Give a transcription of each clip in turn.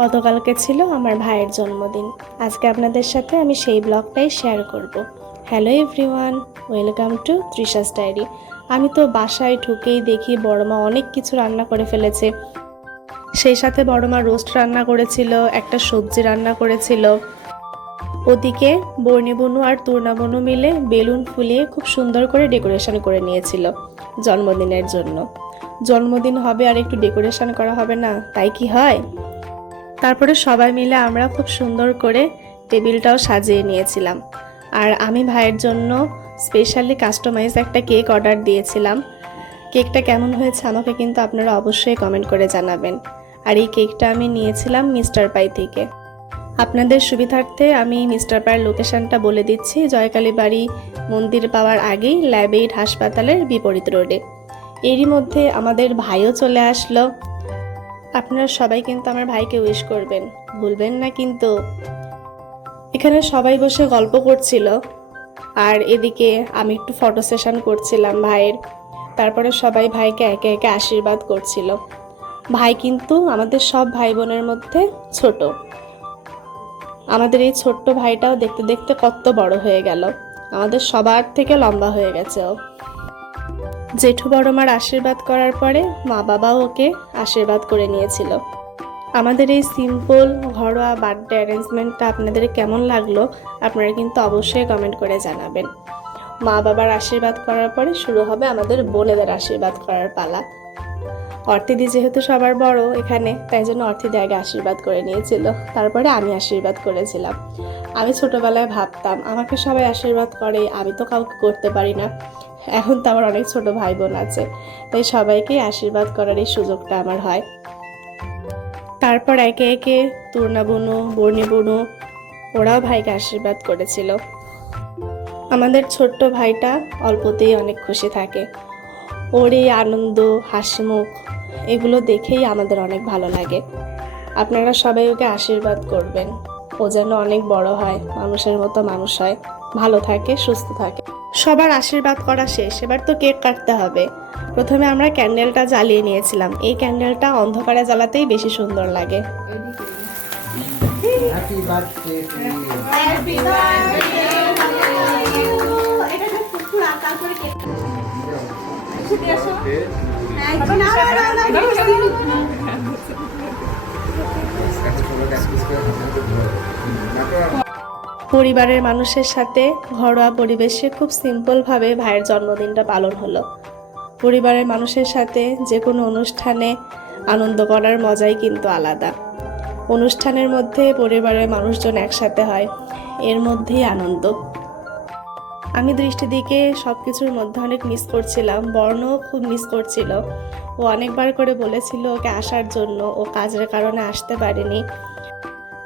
গতকালকে ছিল আমার ভাইয়ের জন্মদিন। আজকে আপনাদের সাথে আমি সেই ব্লগটাই শেয়ার করব। Hello everyone, welcome to Trisha's diary. আমি তো বাসায় ঢুকেই দেখি বড়মা অনেক কিছু রান্না করে ফেলেছে। সেই সাথে বড়মা রোস্ট রান্না করেছিল, একটা সবজি রান্না করেছিল। ওদিকে বর্ণিবনু আর তুর্নাবনু মিলে বেলুন ফুলিয়ে খুব সুন্দর করে ডেকোরেশন করে নিয়েছিল জন্মদিনের জন্য। জন্মদিন হবে আর একটু ডেকোরেশন করা হবে না, তাই কি হয়? তারপরে সবাই মিলে আমরা খুব সুন্দর করে টেবিলটাও সাজিয়ে নিয়েছিলাম। আর আমি ভাইয়ের জন্য স্পেশালি কাস্টমাইজ একটা কেক অর্ডার দিয়েছিলাম। কেকটা কেমন হয়েছে আমাকে কিন্তু আপনারা অবশ্যই কমেন্ট করে জানাবেন। আর এই কেকটা আমি নিয়েছিলাম মিস্টার পাই থেকে। আপনাদের সুবিধার্থে আমি মিস্টার পাইয়ের লোকেশনটা বলে দিচ্ছি, জয়কালী বাড়ি মন্দির পাওয়ার আগেই ল্যাব-8 হাসপাতালের বিপরীত রোডে। এরই মধ্যে আমাদের ভাইও চলে আসলো। আপনারা সবাই কিন্তু আমার ভাইকে উইশ করবেন, ভুলবেন না কিন্তু। এখানে সবাই বসে গল্প করছিল আর এদিকে আমি একটু ফটো সেশন করছিলাম ভাইয়ের। তারপরে সবাই ভাইকে একে একে আশীর্বাদ করছিল। ভাই কিন্তু আমাদের সব ভাই বোনের মধ্যে ছোট। আমাদের এই ছোট্ট ভাইটাও দেখতে দেখতে কত বড় হয়ে গেল, আমাদের সবার থেকে লম্বা হয়ে গেছে ও। জেঠু বড়মার আশীর্বাদ করার পরে মা বাবাও ওকে আশীর্বাদ করে নিয়েছিল। আমাদের এই সিম্পল ঘরোয়া বার্থডে অ্যারেঞ্জমেন্টটা আপনাদের কেমন লাগলো আপনারা কিন্তু অবশ্যই কমেন্ট করে জানাবেন। মা বাবার আশীর্বাদ করার পরে শুরু হবে আমাদের বোনেদের আশীর্বাদ করার পালা। অর্থিদি যেহেতু সবার বড় এখানে, তাই জন্য অর্থিদি আগে আশীর্বাদ করে নিয়েছিল, তারপরে আমি আশীর্বাদ করেছিলাম। আমি ছোটবেলায় ভাবতাম আমাকে সবাই আশীর্বাদ করে, আমি তো কাউকে করতে পারি না। এখন তো আমার অনেক ছোট ভাই বোন আছে, তাই সবাইকেই আশীর্বাদ করার এই সুযোগটা আমার হয়। তারপর একে একে তুর্না বুনু, বর্ণি বুনু ওরাও ভাইকে আশীর্বাদ করেছিল। আমাদের ছোট্ট ভাইটা অল্পতেই অনেক খুশি থাকে। ওর এই আনন্দ, হাসিমুখ এগুলো দেখেই আমাদের অনেক ভালো লাগে। আপনারা সবাই ওকে আশীর্বাদ করবেন, ও যেন অনেক বড় হয়, মানুষের মতো মানুষ হয়, ভালো থাকে, সুস্থ থাকে। সবার আশীর্বাদ করা শেষ, এবার তো কেক কাটতে হবে। প্রথমে আমরা ক্যান্ডেলটা জ্বালিয়ে নিয়েছিলাম। এই ক্যান্ডেলটা অন্ধকারে জ্বালাতেই বেশি সুন্দর লাগে। Happy birthday to you. Happy birthday to you. এটা যে ফুল আকার করে কেক এসে আসো। হ্যাঁ না পরিবারের মানুষের সাথে ঘরোয়া পরিবেশে খুব সিম্পলভাবে ভাইয়ের জন্মদিনটা পালন হলো। পরিবারের মানুষের সাথে যে কোনো অনুষ্ঠানে আনন্দ করার মজাই কিন্তু আলাদা। অনুষ্ঠানের মধ্যে পরিবারের মানুষজন একসাথে হয়, এর মধ্যেই আনন্দ। আমি দৃষ্টিদিকে সব কিছুর মধ্যে অনেক মিস করছিলাম, বর্ণও খুব মিস করছিল। ও অনেকবার করে বলেছিল ওকে আসার জন্য, ও কাজের কারণে আসতে পারেনি।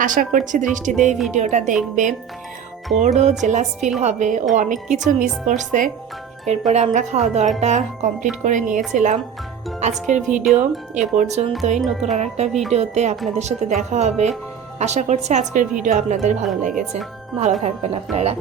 আশা করছি দৃষ্টিতে এই ভিডিওটা দেখবে, ওরও জেলাস ফিল হবে, ও অনেক কিছু মিস করছে। এরপরে আমরা খাওয়া দাওয়াটা কমপ্লিট করে নিয়েছিলাম। আজকের ভিডিও এ পর্যন্তই। নতুন আর একটা ভিডিওতে আপনাদের সাথে দেখা হবে। আশা করছি আজকের ভিডিও আপনাদের ভালো লেগেছে। ভালো থাকবেন আপনারা।